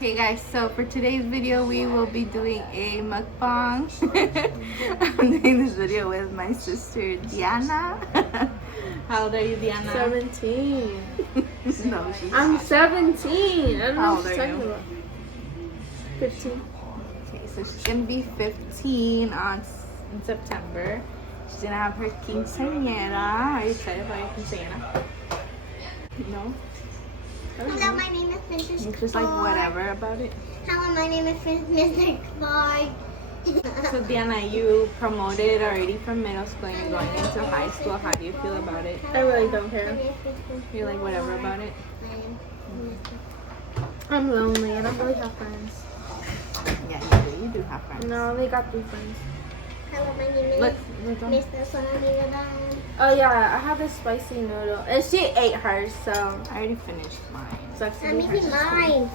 Okay guys, so for today's video we will be doing a mukbang. I'm doing this video with my sister Diana. How old are you, Diana? 17. No, she's I'm not. 17. I don't know How what old she's are talking you? about. 15. Okay, so she's gonna be 15 in September. She's gonna have her quinceañera. Are you excited for your quinceañera? No? Hello, my name is Princess It's just like whatever about it. Hello, my name is Mr. Clark. So Diana, you promoted already from middle school and you're going into high school. How do you feel about it? I really don't care. You're like whatever about it? I'm lonely. I don't really have friends. Yeah, you do have friends. No, I only got 3 friends. Hello, my name is Look, Mr. Sonamira. Oh yeah, I have this spicy noodle. And she ate hers, so I already finished mine. sucks to I'm be eating hers. mine.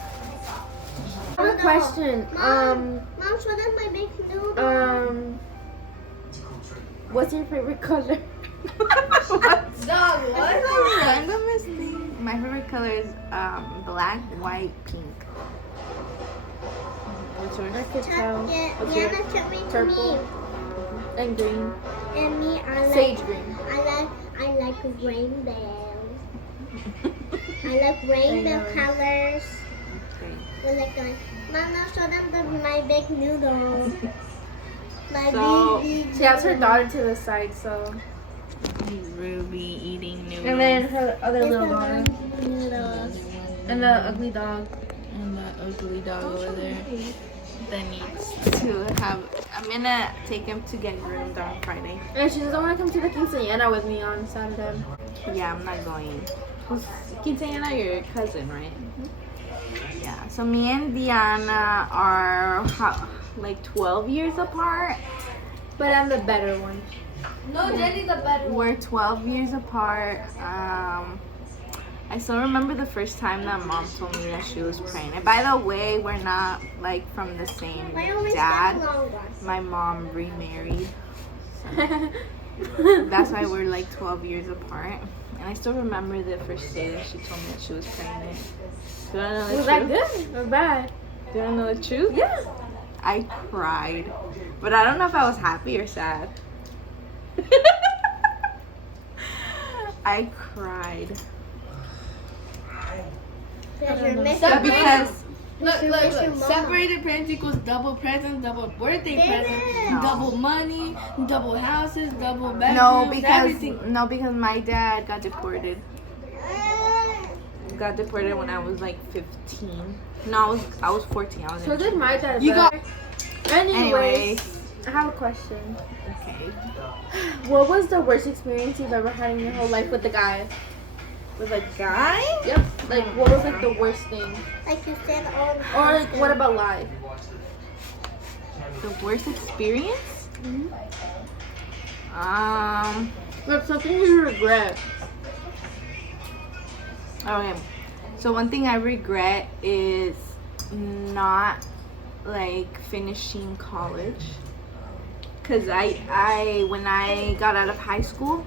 I have a question. Mom, show them my big noodle. What's your favorite color? What? Randomest thing. My favorite color is black, white, pink. What's yours? I could tell. What's Diana yours? took me to Purple. me. And green. And me, I Sage like, green. I like rainbow. I like rainbow know. colors. Okay. I like that. Mom, now show them my big noodle. My So- big She has her daughter to the side, so. Ruby eating noodles. And then her other little daughter. noodles. And the ugly dog. And that ugly dog over there that needs to have. I'm gonna take him to get groomed on Friday. And she doesn't want to come to the quinceañera with me on Saturday. Yeah, I'm not going. Who's quinceañera? Your cousin, right? Yeah. So me and Diana are like 12 years apart. But I'm the better one. No, Jenny's the better one. We're 12 years apart. I still remember the first time that mom told me that she was pregnant. By the way, we're not like from the same Why always dad. that long one? My mom remarried. That's why we're like 12 years apart. And I still remember the first day that she told me that she was pregnant. Do you want to know the Was truth? that good or bad? Do you want to know the truth? Yeah. I cried. But I don't know if I was happy or sad. I cried. Because you're missing But because Look. Separated parents equals double presents, double birthday presents, No. double money, double houses, double bedrooms, no, because everything. my dad got deported. Got deported when I was like 15. No, I was 14. I was So in did my dad. You but- got- Anyways, I have a question. okay. What was the worst experience you've ever had in your whole life with the guy? With a guy? Yep. Like, what was like the worst thing? Like you said, all the Or like, what about life? The worst experience? Like something you regret. Okay. So one thing I regret is not like finishing college. Cause I when I got out of high school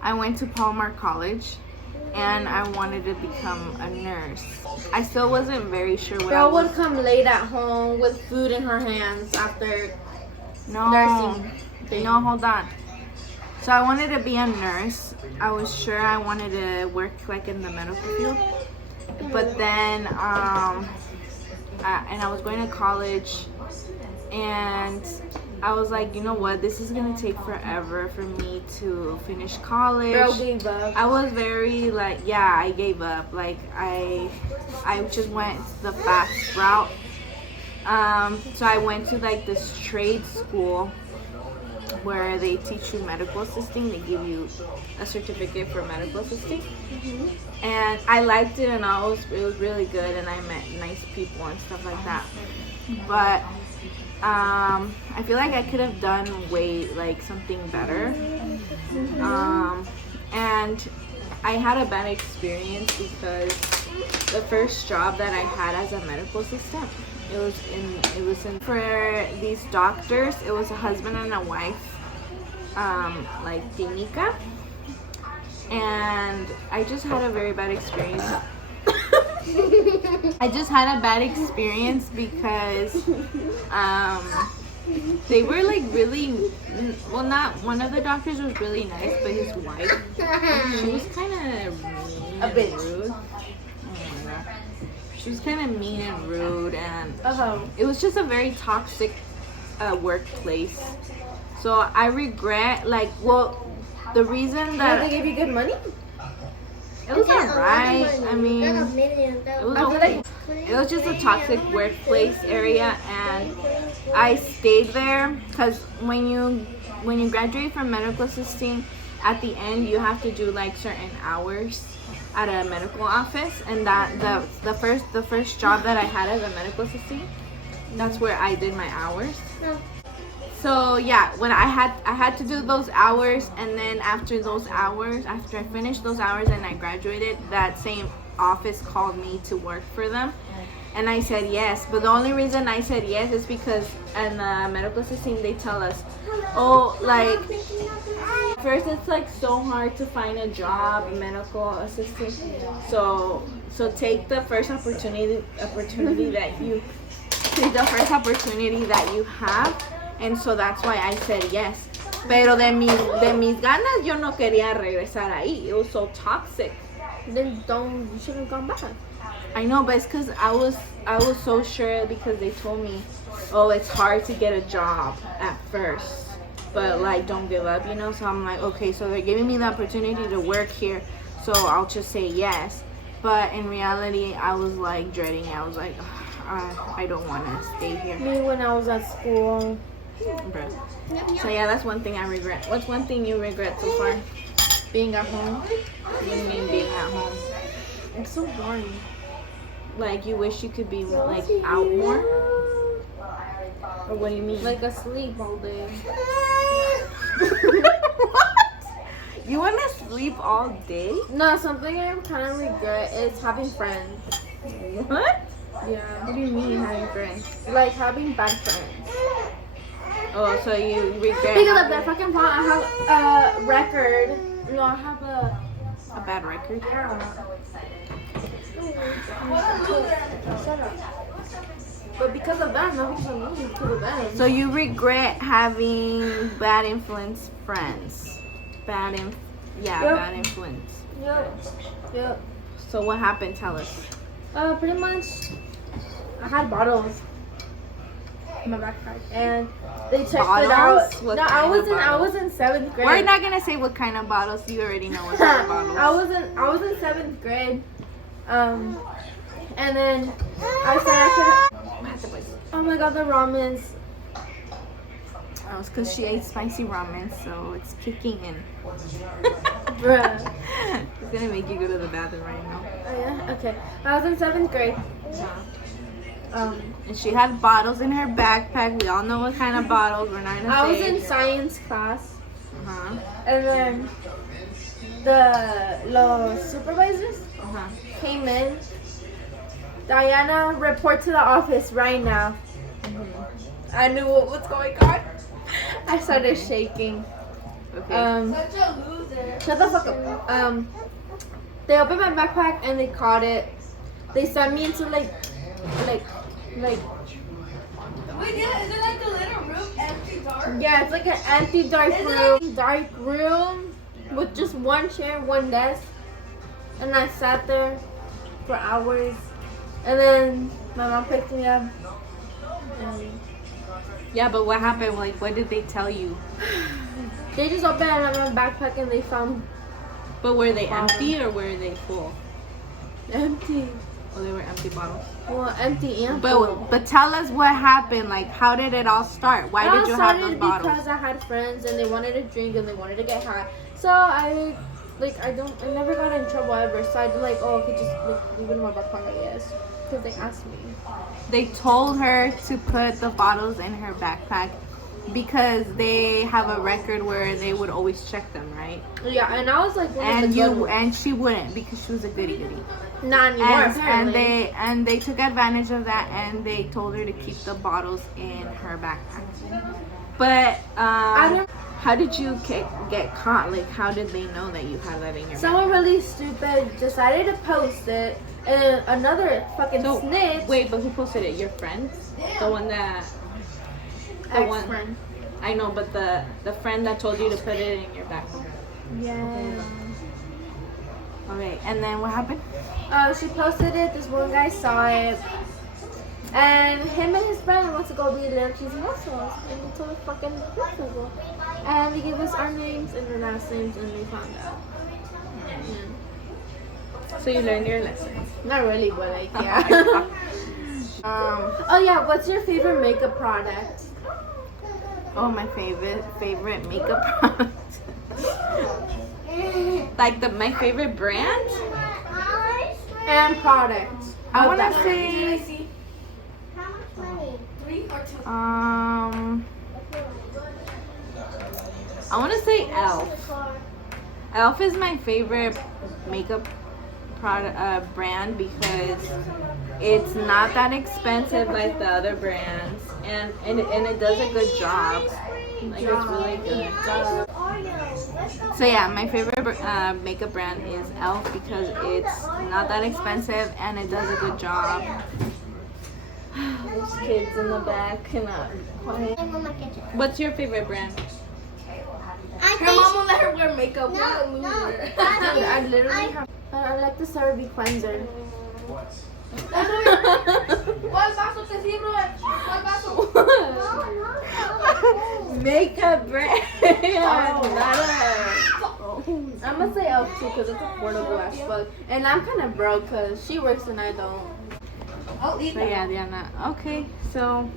I went to Palomar College and I wanted to become a nurse. I still wasn't very sure what I Girl was. would come late at home with food in her hands after No, nursing thing. no, hold on. So I wanted to be a nurse. I was sure I wanted to work like in the medical field. But then, and I was going to college, and I was like, you know what? This is gonna take forever for me to finish college. Girl gave up. I was very like, yeah, I gave up. Like I just went the fast route. So I went to like this trade school where they teach you medical assisting. They give you a certificate for medical assisting. And I liked it, and it was really good, and I met nice people and stuff like that. But I feel like I could have done something better. And I had a bad experience because the first job that I had as a medical assistant, it was in for these doctors. It was a husband and a wife, like Dinica, and I just had a very bad experience I just had a bad experience because they were like really, well, not one of the doctors was really nice, but his wife, she was kind of mean A and bitch. rude. Oh my god, she was kind of mean and rude, and Uh-huh. it was just a very toxic workplace. So I regret, like, well, the reason Did that they give you good money? it was alright. I mean, it was okay. It was just a toxic workplace area, and I stayed there because when you graduate from medical assisting, at the end you have to do like certain hours at a medical office, and that the first job that I had as a medical assistant, that's where I did my hours. So yeah, when I had to do those hours, and then after I finished those hours and I graduated, that same office called me to work for them, and I said yes. But the only reason I said yes is because in the medical assisting they tell us, oh, like first it's like so hard to find a job, medical assistant. So take the first opportunity that you have. And so that's why I said yes. Pero de mis ganas yo no quería regresar ahí. It was so toxic. Then you shouldn't have gone back. I know, but it's because I was so sure, because they told me, oh, it's hard to get a job at first, but like don't give up, you know. So I'm like, okay, so they're giving me the opportunity to work here, so I'll just say yes. But in reality, I was like dreading it. I was like, I don't want to stay here. Me when I was at school. Bruh. So yeah, that's one thing I regret. What's one thing you regret so far? Being at home. What do you mean being at home? It's so boring. Like you wish you could be like out more? Or what do you mean? Like asleep all day. What? You want to sleep all day? No, something I kind of regret is having friends. What? Yeah. What do you mean having friends? Like having bad friends. Oh, so you regret Because of having that fucking point, I have a record. No, I have a. a bad record? Yeah. Shut up. But because of that, not because of me, because of them. So you regret having bad influence friends? Bad influence. Yep. So what happened? Tell us. Pretty much, I had bottles in my backpack, and they checked Bottles? it out. What No, kind of I was in 7th grade. We're not gonna say what kind of bottles. You already know what kind of bottles. I was in 7th grade. And then I said I could. Oh my god, the ramens. Oh, it's because she ate spicy ramen, so it's kicking in. Bruh. It's gonna make you go to the bathroom right now. Oh yeah? Okay. I was in 7th grade. And she had bottles in her backpack. We all know what kind of bottles. We're not gonna I was say. in science class. Uh-huh. And then the supervisors Uh-huh. came in. Diana, report to the office right now. I knew what was going on. I started shaking. Okay. Such a loser. Shut the fuck up. They opened my backpack and they caught it. They sent me into like. Wait, yeah, is it like a little room empty dark? Yeah, it's like an empty dark room. Dark room with just one chair, one desk. And I sat there for hours. And then my mom picked me up. And Yeah, but what happened? Like, what did they tell you? they just opened my backpack and they found But were they empty or were they full? empty. Oh, they were empty bottles. Well, empty and full. But tell us what happened. Like, how did it all start? Why did you have those bottles? Because I had friends and they wanted to drink and they wanted to get high. So I never got in trouble ever. So I was like, oh, okay, just leave it in my backpack, I guess. Because they asked me. They told her to put the bottles in her backpack because they have a record where they would always check them, right? Yeah, and I was like, one of the good ones. And she wouldn't because she was a goody goody. Not anymore, apparently. And they took advantage of that and they told her to keep the bottles in her backpack. But I don't. how did you get caught? Like, how did they know that you had that in your Someone really stupid decided to post it, and another fucking So, snitch. Wait, but who posted it? Your friends? The one that... The one... Ex-friend. I know, but the friend that told you to put it in your backpack. Yeah. Okay, and then what happened? She posted it. This one guy saw it, and him and his friend went to go be little cheesy muscles, and they told the fucking principal, and they gave us our names and their last names, and they found out. Yeah. So you learned your lesson. Not really, but like yeah. Oh yeah, what's your favorite makeup product? Oh, my favorite makeup product. Like my favorite brand? And product. I want to Of that brand. say How much money? 3 or 2? I want to say Elf. Elf is my favorite makeup product brand because it's not that expensive like the other brands, and it does a good job. Like, it's really good. So yeah, my favorite makeup brand is Elf because it's not that expensive and it does a good job. Those kids in the back cannot be quiet. What's your favorite brand? Her mom will let her wear makeup. What a No, loser. I literally have. I like the CeraVe cleanser. ¿Cuál vaso te sirve? ¿Cuál vaso? Makeup brand. I'm gonna say Elf too because it's affordable as fuck, and I'm kind of broke because she works and I don't. I'll eat So that. yeah, Diana. Okay, so.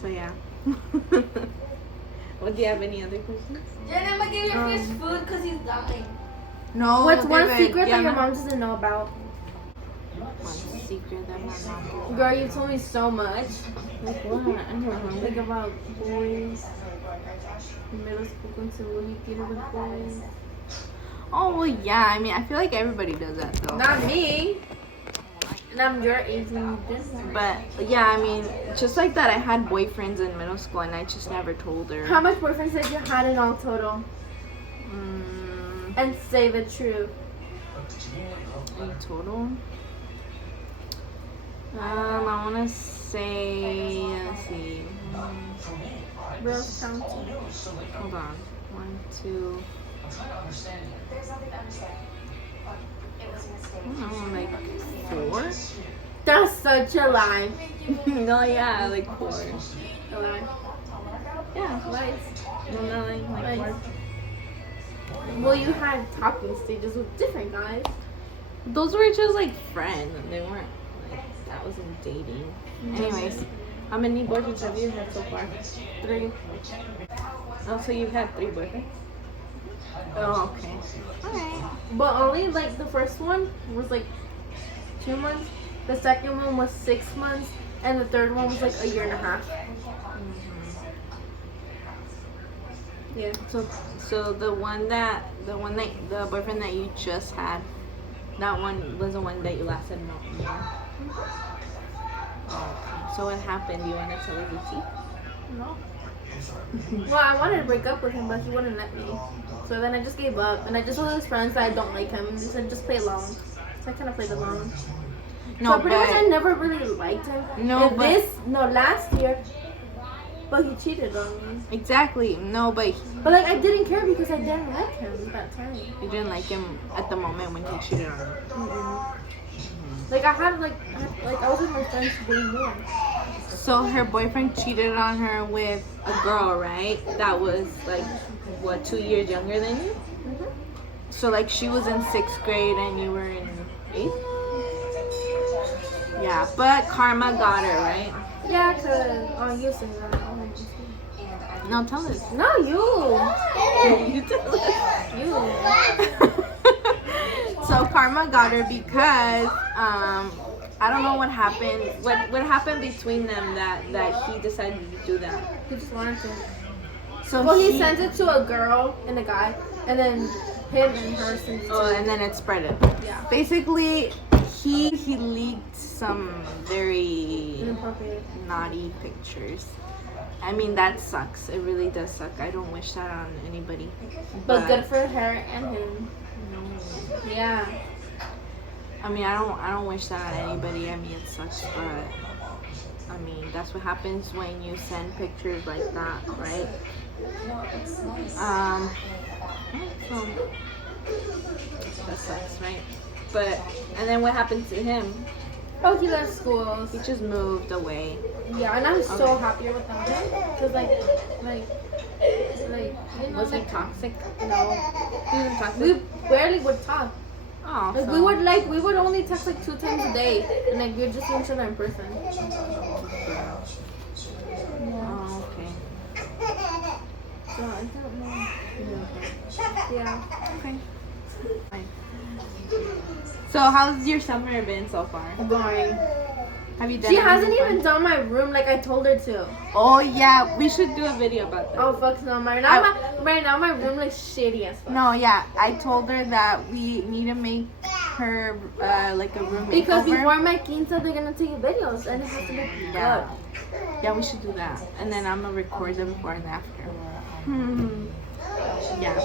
So yeah. What, do you have any other questions? Jen, I'm gonna give your fish food because he's dying. No. What's one David, secret that your Diana. mom doesn't know about? One secret that my mom. Girl, you told me so much. Like what? I don't remember. Like about boys. Middle school continuity theater with boys. Oh well, yeah. I mean, I feel like everybody does that though. Not me. And I'm your age and you didn't. But yeah, I mean, just like that, I had boyfriends in middle school, and I just never told her. How much boyfriends did you had in all total? And say the truth. In total. I want to say. Let's see. Real counting. Hold on. 1, 2. I don't know, like 4? That's such a lie. No, yeah, like 4. A lie. Yeah, Lies. no, like 4. Well, you had talking stages with different guys. Those were just like friends. They weren't like, that wasn't dating. Anyways, how many boyfriends have you had so far? 3. Oh, so you've had 3 boyfriends? Oh, okay. Alright. But only like the first one was like 2 months. The second one was 6 months. And the third one was like a year and a half. Yeah. So the boyfriend that you just had, that one was the one that you lasted more. Okay. So what happened? You want to tell us the tea? No. Well, I wanted to break up with him, but he wouldn't let me. So then I just gave up, and I just told his friends that I don't like him. He said just play along. So I kind of played along. No, So pretty much I never really liked him. No, And but last year, but he cheated on me. exactly. No, but But like I didn't care because I didn't like him at that time. you didn't like him at the moment when he cheated on you. Like I had I was with my friends way more. So her boyfriend cheated on her with a girl, right? That was like, what, 2 years younger than you? Mm-hmm. So like she was in 6th grade and you were in 8th? Yeah, but karma got her, right? Yeah, cause you say that. No, tell us. No, you. You tell us. You. So karma got her because I don't know what happened. What happened between them that he decided to do that? He just wanted to. So Well, he sent it to a girl and a guy, and then him and her sent it to. Oh, and then it spread it. Yeah. Basically, he leaked some very Inappropriate. naughty pictures. I mean, that sucks. It really does suck. I don't wish that on anybody. But good for her and him. No. Yeah. I mean, I don't wish that on anybody. I mean, it sucks, but I mean, that's what happens when you send pictures like that, right? So that sucks, right? But and then what happened to him? Oh, he left school. He just moved away. Yeah, and I'm so Okay. happier with him. Cause like, you know, Was he like, toxic? no, He wasn't toxic. we barely would talk. Oh, Like so- we would only text like 2 times a day, and like we'd just see each other in person. Oh, okay. So I don't know. Yeah. Okay. Fine. So how's your summer been so far? Boring. Have you done? She hasn't anything even fun? done my room like I told her to. Oh yeah, we should do a video about that. Oh fuck no! Right now my room looks shitty as fuck. No, yeah, I told her that we need to make her like a room Because makeover. before my quinta they're gonna take videos and it has to be Yeah. Yeah, we should do that, and then I'm gonna record the before and after. Hmm. Yeah.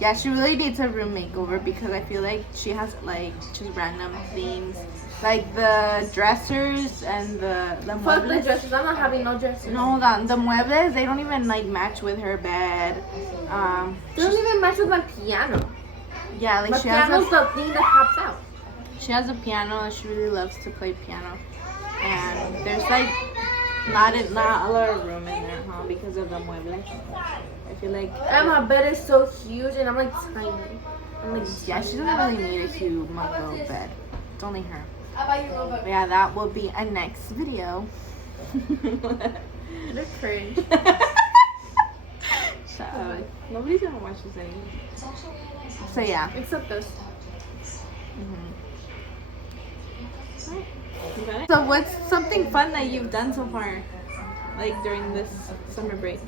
Yeah, she really needs a room makeover because I feel like she has like just random things, like the dressers and the good. Fuck the muebles. dresses. I'm not having no dresses. No, the muebles, they don't even like match with her bed. They don't even match with my piano. Yeah, like My she has piano's the thing that pops out. she has a piano and she really loves to play piano. And there's like not a lot of room in there, huh? Because of the muebles. I feel like And my bed is so huge and I'm like tiny. I'm like yeah, she doesn't really need a huge mungo bed. It's only her. I'll buy you a robot. But yeah, that will be a next video. They're cringe. Shut up. Nobody's gonna watch this anymore. So yeah. Except this. So what's something fun that you've done so far, like during this summer break?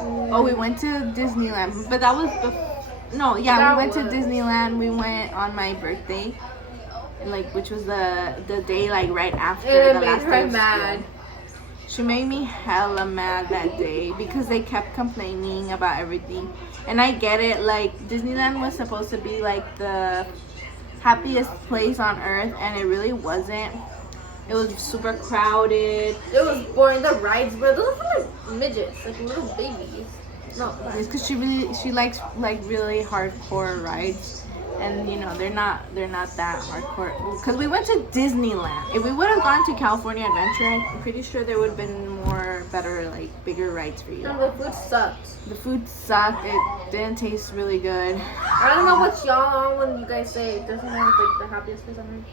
Oh, we went to Disneyland, but that was no, yeah, That we went to was- Disneyland. We went on my birthday, like which was the day like right after It the made last day her of mad. school. She made me hella mad that day because they kept complaining about everything, and I get it. Like Disneyland was supposed to be like the happiest place on earth, and it really wasn't. It was super crowded. It was boring. The rides were those were like midgets, like little babies. No, It's because she likes like really hardcore rides, and you know they're not that hardcore. Because we went to Disneyland. If we would have gone to California Adventure, I'm pretty sure there would have been more better like bigger rides for you. no, the food sucked. The food sucked. It didn't taste really good. I don't know what y'all on when you guys say it doesn't have like the happiest place on earth.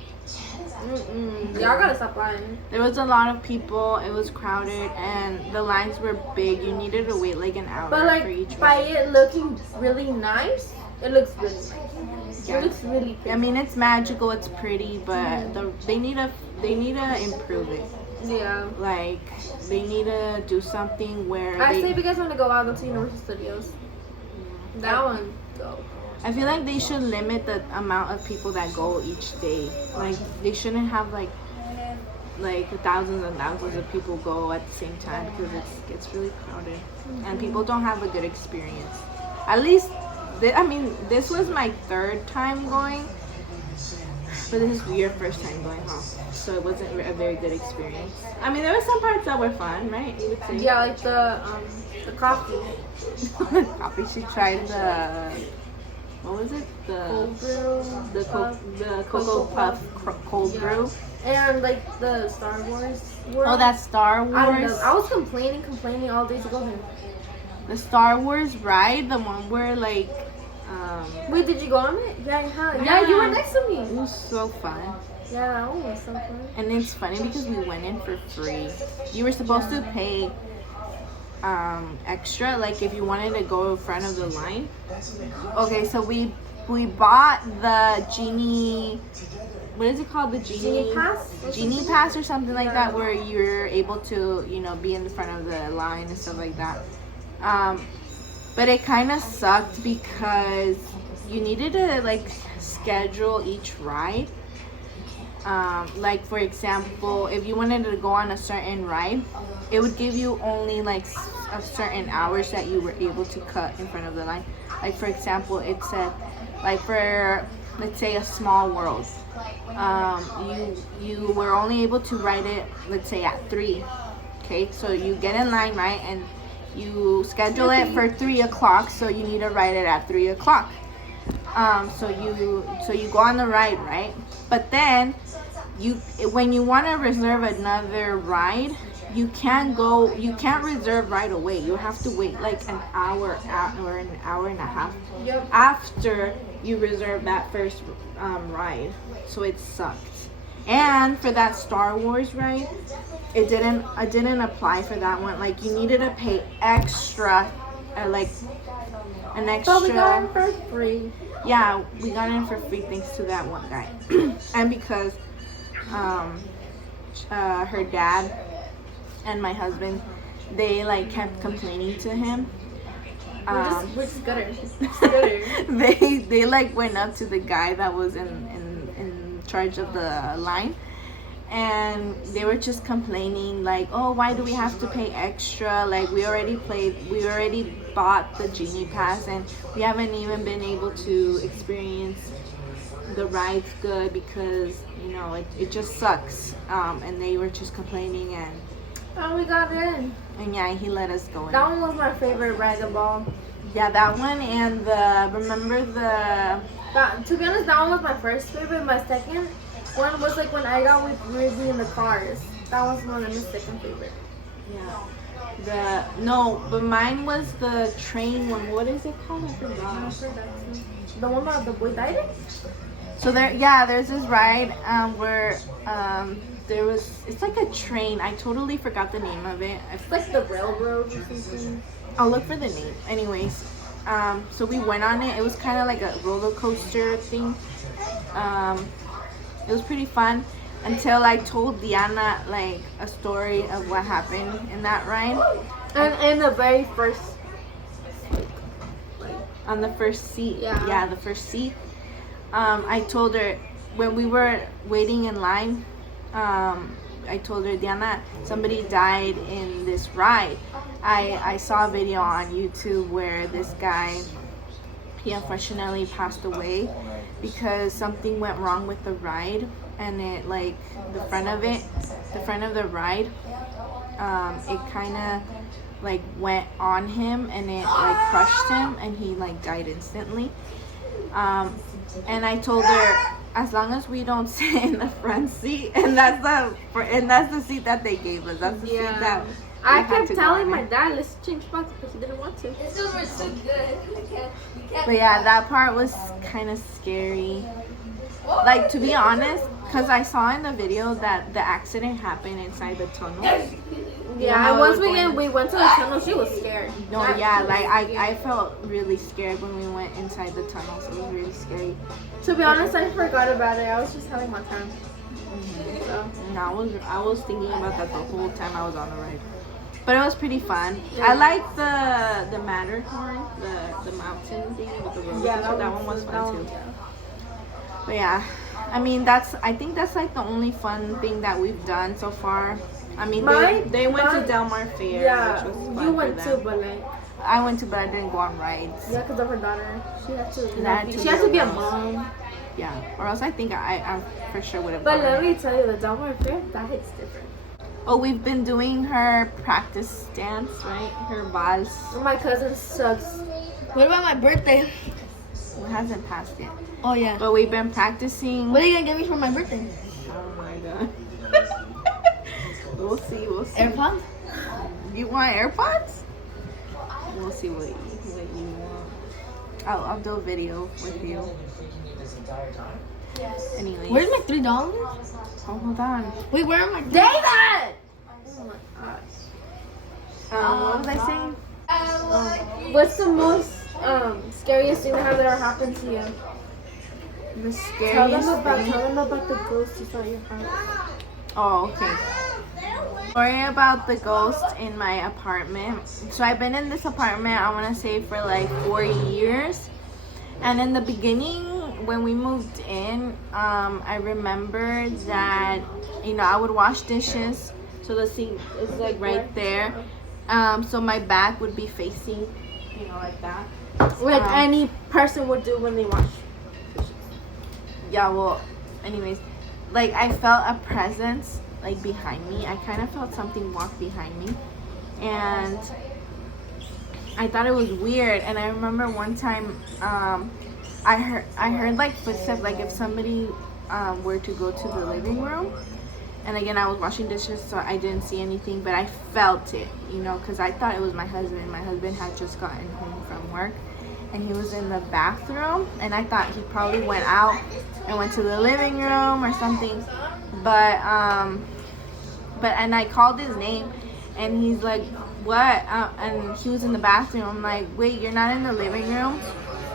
Y'all gotta stop lying. There was a lot of people. It was crowded, and the lines were big. You needed to wait like an hour But for each like by ride. it looking really nice, it looks really nice. Yeah. It looks really pretty. I mean, it's magical. It's pretty, but they need to improve it. Yeah. Like they need to do something where I they, say if you guys want to go out, go to Universal Studios. That one, go. I feel like they should limit the amount of people that go each day. Like they shouldn't have like thousands and thousands of people go at the same time because it gets really crowded and people don't have a good experience. At least, this was my third time going, but this is your first time going, huh? So it wasn't a very good experience. I mean, there were some parts that were fun, right? You would say. Yeah, like the coffee. Coffee. She tried the. What was it? Cold brew. The Cocoa Puff cold Yeah. brew. And like the Star Wars world. Oh, that Star I don't know. Wars. I was complaining all day to go there. The Star Wars ride, the one where like, Wait, did you go on it? Yeah, you were next to it me. was so fun. Yeah, that one was so fun. And it's funny because we went in for free. You were supposed to pay extra, like if you wanted to go in front of the line. Okay, so we bought the genie. What is it called? The Genie pass? Genie pass or something like that, where you're able to, be in the front of the line and stuff like that. But it kind of sucked because you needed to schedule each ride. Like for example, if you wanted to go on a certain ride, it would give you only like a certain hours that you were able to cut in front of the line. Like for example, it said like for, let's say, a small world, you were only able to ride it, let's say, at 3. Okay, so you get in line, right, and you schedule it for 3 o'clock, so you need to ride it at 3 o'clock. So you go on the ride, right? But then when you want to reserve another ride, you can't reserve right away. You have to wait like an hour or an hour and a half after you reserve that first ride. So it sucked. And for that Star Wars ride, I didn't apply for that one. Like you needed to pay extra, like an extra. But we got in for free. Yeah, we got in for free thanks to that one guy. And because her dad and my husband, they like kept complaining to him. We're just gooder. They like went up to the guy that was in charge of the line, and they were just complaining like, oh, why do we have to pay extra? Like we already bought the Genie Pass and we haven't even been able to experience the rides good because, you know, it just sucks. And they were just complaining, and we got in. And yeah, he let us go in. That one was my favorite ride of all. Yeah, that one, and to be honest, that one was my first favorite. My second one was like when I got with Ruby in the cars. That was one of my second favorite. Yeah. But mine was the train one. What is it called? I forgot. The one about the boy died? So there's this ride where it's like a train. I totally forgot the name of it. It's like the railroad or something. I'll look for the name. Anyways, so we went on it. It was kind of like a roller coaster thing. It was pretty fun until I told Diana like a story of what happened in that ride. And in the very first, on the first seat. Yeah, the first seat. I told her when we were waiting in line. I told her, Diana, somebody died in this ride. I saw a video on YouTube where this guy, he unfortunately passed away because something went wrong with the ride, and it like the front of the ride, it kind of like went on him and it like crushed him and he like died instantly. And I told her, as long as we don't sit in the front seat, and that's the seat that they gave us. That's the seat that I kept telling my dad, let's change spots, but he didn't want to. This one was so good. You can't But yeah, that part was kind of scary. Like, to be honest, because I saw in the video that the accident happened inside the tunnel. Yeah, and once we went to the tunnel, she was scared. No, yeah, like I felt really scared when we went inside the tunnel, so it was really scary. To be honest, I forgot about it. I was just having my time. So, no, I was thinking about that the whole time I was on the ride. But it was pretty fun. Yeah. I like the Matterhorn, the mountain thing with the roller coaster. That one was fun too. Yeah. But yeah, I mean I think that's like the only fun thing that we've done so far. I mean, they went to Del Mar Fair, which was fun. You went for too, them. but like. I went to, but I didn't go on rides. Yeah, because of her daughter. She had to. She had to be a mom. Yeah, or else I think I for sure would have. But let me tell you, the Del Mar Fair, that hits different. Oh, we've been doing her practice dance, right? Her vals. My cousin sucks. What about my birthday? It hasn't passed yet. Oh yeah. But we've been practicing. What are you gonna give me for my birthday? Oh my god. We'll see. AirPods? You want AirPods? We'll see what you want. I'll do a video with you. Anyways. Where's my $3? Oh, hold on. Wait, where are my David! Oh my gosh. What was I saying? What's the most scariest thing that has ever happened to you? The scariest Tell them thing. about the ghost you saw in your house. Oh, okay. Story about the ghost in my apartment. So I've been in this apartment, I want to say, for like 4 years. And in the beginning, when we moved in, I remember that, you know, I would wash dishes, so the sink is like right there. So my back would be facing, you know, like that. Like any person would do when they wash. Yeah, well, anyways, like I felt a presence like behind me. I kind of felt something walk behind me, and I thought it was weird. And I remember one time, I heard like footsteps, like if somebody were to go to the living room. And again, I was washing dishes, so I didn't see anything, but I felt it, you know, because I thought it was my husband. My husband had just gotten home from work, and he was in the bathroom, and I thought he probably went out and went to the living room or something. But and I called his name, and he's like, what? And he was in the bathroom. I'm like, wait, you're not in the living room?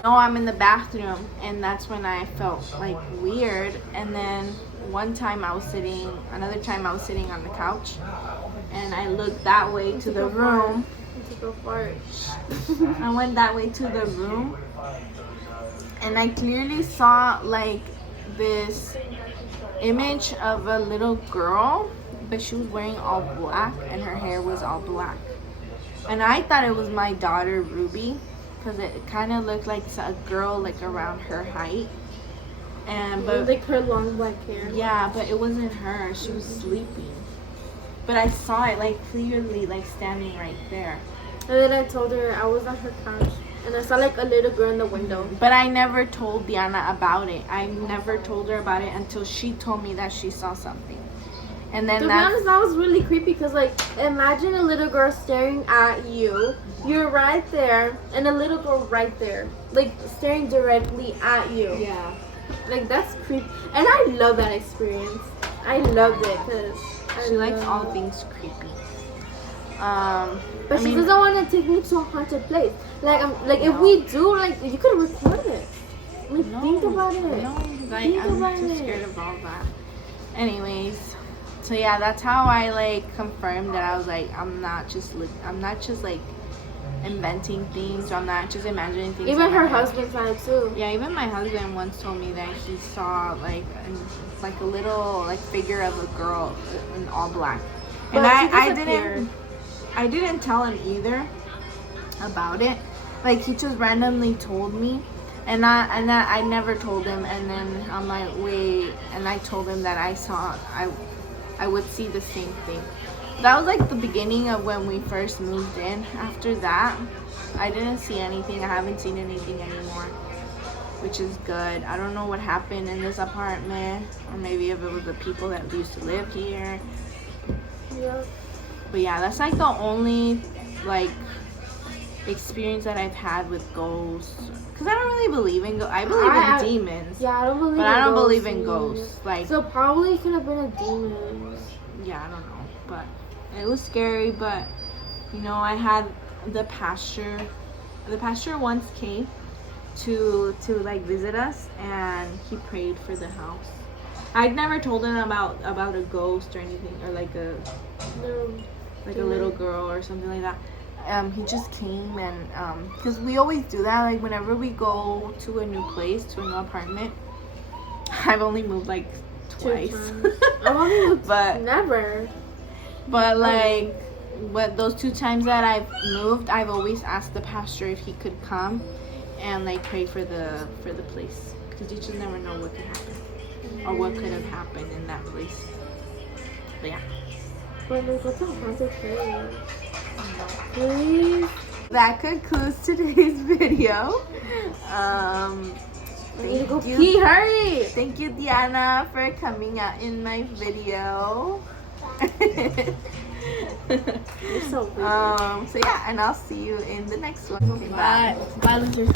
No, I'm in the bathroom. And that's when I felt like weird. And then another time I was sitting on the couch, and I looked that way to the room. I went that way to the room, and I clearly saw like this image of a little girl, but she was wearing all black, and her hair was all black. And I thought it was my daughter Ruby, because it kind of looked like a girl like around her height. But like her long black hair. Yeah, but it wasn't her. She was sleeping. But I saw it like clearly, like standing right there. And then I told her I was on her couch, and I saw like a little girl in the window. But I never told Diana about it. I never told her about it until she told me that she saw something. And then to be honest, that was really creepy, because like imagine a little girl staring at you. You're right there, and a little girl right there, like staring directly at you. Yeah. Like that's creepy, and I love that experience. I loved it because she likes all things creepy. But she doesn't want to take me to a haunted place. Like if we do, like you could record it. Like think about it. No, I'm too scared of all that. Anyways, so yeah, that's how I like confirmed that I was like, I'm not just like inventing things. I'm not just imagining things. Even her husband said it too. Yeah, even my husband once told me that he saw like a little like figure of a girl in all black. And I didn't tell him either about it. Like he just randomly told me, and I never told him. And then I'm like, wait, and I told him that I would see the same thing. That was like the beginning of when we first moved in. After that, I didn't see anything. I haven't seen anything anymore, which is good. I don't know what happened in this apartment, or maybe if it was the people that used to live here. Yeah. But yeah, that's like the only like experience that I've had with ghosts. Cause I don't really believe in I believe in demons. Yeah, I don't believe. But I don't believe in ghosts. Like, so probably could have been a demon. Yeah, I don't know, but it was scary. But you know, I had the pastor. The pastor once came to like visit us, and he prayed for the house. I'd never told him about a ghost or anything, or like a little girl or something like that. He just came, and because we always do that, like whenever we go to a new place, to a new apartment. I've only moved like twice. I've only moved never. But like, those 2 times that I've moved, I've always asked the pastor if he could come and like pray for the place, because you just never know what could happen or what could have happened in that place. But yeah. But like, what's a haunted place? Please. That concludes today's video. Thank you. Pee, hurry! Thank you, Diana, for coming out in my video. You're so weird. So yeah, and I'll see you in the next one. Okay, bye. Bye. Bye,